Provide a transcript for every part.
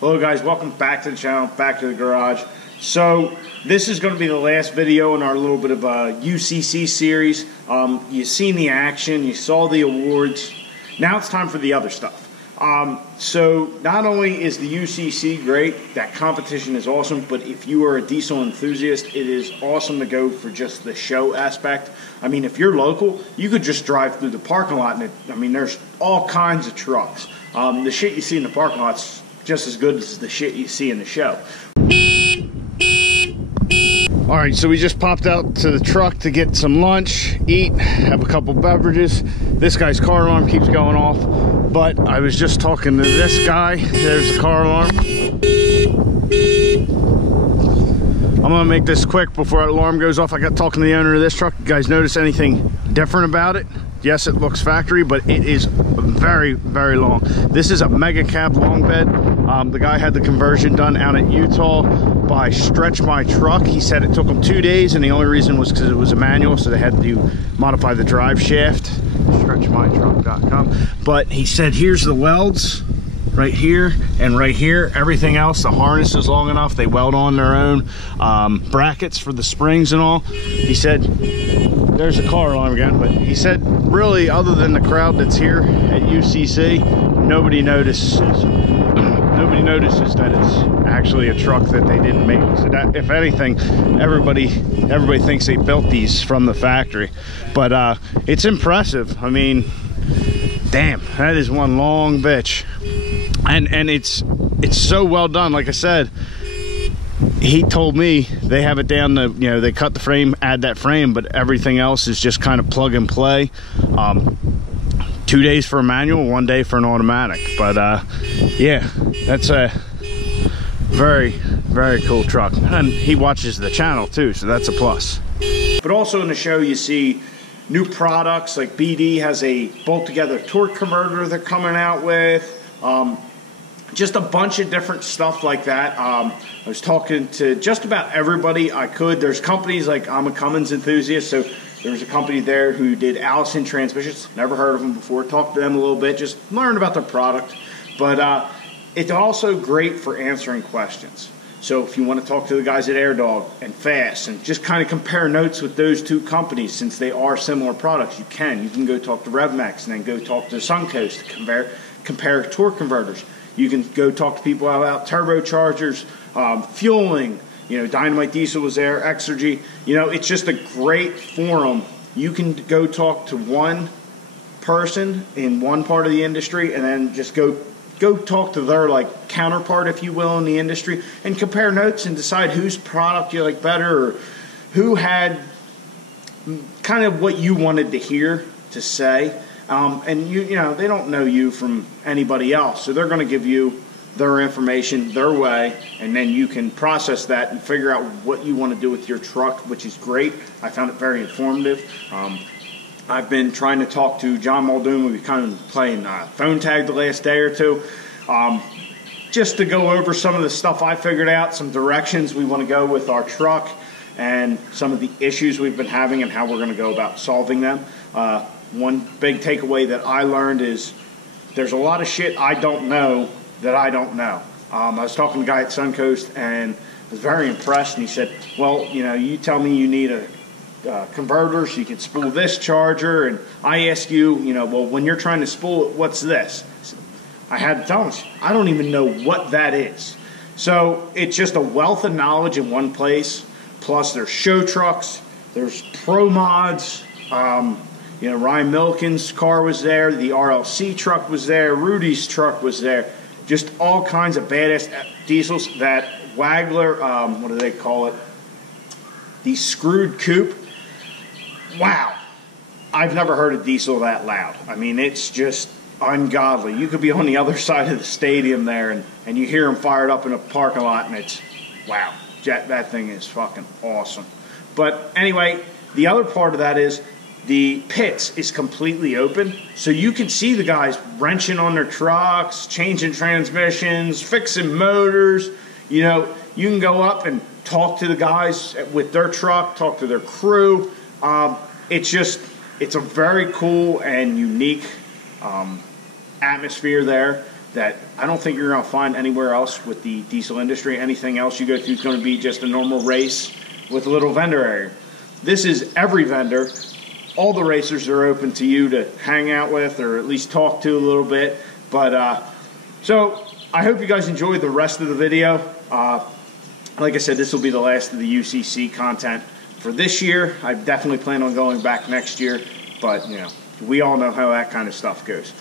Hello guys, welcome back to the channel, back to the garage. So this is going to be the last video in our little bit of a UCC series. You've seen the action, you saw the awards. Now it's time for the other stuff. So not only is the UCC great, that competition is awesome, but if you are a diesel enthusiast, it is awesome to go for just the show aspect. I mean, if you're local, you could just drive through the parking lot and there's all kinds of trucks. The shit you see in the parking lot's just as good as the shit you see in the show. Alright, so we just popped out to the truck to get some lunch, eat, have a couple beverages. This guy's car alarm keeps going off, but I was just talking to this guy. There's the car alarm. I'm gonna make this quick before that alarm goes off. I got talking to the owner of this truck. You guys notice anything different about it? Yes, it looks factory, but it is very, very long. This is a mega cab long bed. The guy had the conversion done out in Utah by Stretch My Truck. He said it took him 2 days, and the only reason was because it was a manual, so they had to modify the drive shaft. StretchMyTruck.com. But he said, here's the welds right here and right here. Everything else, the harness is long enough. They weld on their own brackets for the springs and all. He said, there's a car alarm again, but he said, really, other than the crowd that's here at UCC, nobody notices that it's actually a truck that they didn't make. So that, if anything, everybody thinks they built these from the factory. But it's impressive. I mean, damn, that is one long bitch. And it's so well done. Like I said, he told me they have it down to, you know, they cut the frame, add that frame, but everything else is just kind of plug and play. 2 days for a manual, 1 day for an automatic. But yeah, that's a very, very cool truck. And he watches the channel too, so that's a plus. But also in the show you see new products, like BD has a bolt together torque converter they're coming out with. Just a bunch of different stuff like that. I was talking to just about everybody I could. There's companies like, I'm a Cummins enthusiast, so there's a company there who did Allison transmissions. Never heard of them before. Talked to them a little bit, just learned about their product. But it's also great for answering questions. So if you want to talk to the guys at AirDog and Fast and just kind of compare notes with those two companies, since they are similar products, you can. You can go talk to RevMax and then go talk to Suncoast to compare torque converters. You can go talk to people about turbochargers, fueling. You know, Dynamite Diesel was there, Exergy. You know, it's just a great forum. You can go talk to one person in one part of the industry and then just go talk to their, like, counterpart, if you will, in the industry, and compare notes and decide whose product you like better, or who had kind of what you wanted to hear to say. And you know, they don't know you from anybody else, so they're going to give you their information their way, and then you can process that and figure out what you want to do with your truck, which is great. I found it very informative. I've been trying to talk to John Muldoon. We've kind of been playing phone tag the last day or two, just to go over some of the stuff I figured out, some directions we want to go with our truck, and some of the issues we've been having and how we're going to go about solving them. One big takeaway that I learned is there's a lot of shit I don't know that I don't know. I was talking to a guy at Suncoast and I was very impressed, and he said, well, you know, you tell me you need a converter so you can spool this charger, and I ask you, you know, well, when you're trying to spool it, what's this? I had to tell him, I don't even know what that is. So it's just a wealth of knowledge in one place. Plus there's show trucks, there's pro mods. You know, Ryan Milken's car was there, the RLC truck was there, Rudy's truck was there. Just all kinds of badass diesels. That Wagler, what do they call it? The screwed coupe. Wow. I've never heard a diesel that loud. I mean, it's just ungodly. You could be on the other side of the stadium there, and you hear them fired up in a parking lot, and it's, wow. That thing is fucking awesome. But anyway, the other part of that is the pits is completely open, so you can see the guys wrenching on their trucks, changing transmissions, fixing motors. You know, you can go up and talk to the guys with their truck, talk to their crew. It's a very cool and unique atmosphere there. that I don't think you're going to find anywhere else with the diesel industry. Anything else you go through is going to be just a normal race with a little vendor area. This is every vendor. All the racers are open to you to hang out with or at least talk to a little bit. But so I hope you guys enjoyed the rest of the video. Like I said, this will be the last of the UCC content for this year. I definitely plan on going back next year, but you know, we all know how that kind of stuff goes.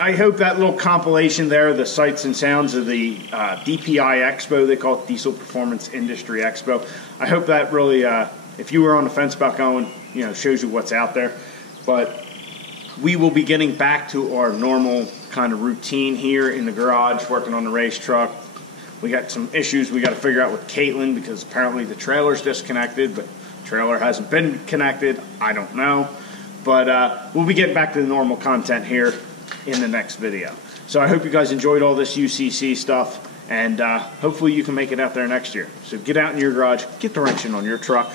I hope that little compilation there, the sights and sounds of the DPI Expo, they call it Diesel Performance Industry Expo. I hope that really, if you were on the fence about going, you know, shows you what's out there. But we will be getting back to our normal kind of routine here in the garage, working on the race truck. We got some issues we got to figure out with Caitlin because apparently the trailer's disconnected, but the trailer hasn't been connected. I don't know. But we'll be getting back to the normal content here in the next video. So I hope you guys enjoyed all this UCC stuff, and hopefully you can make it out there next year. So get out in your garage, get the wrenching on your truck,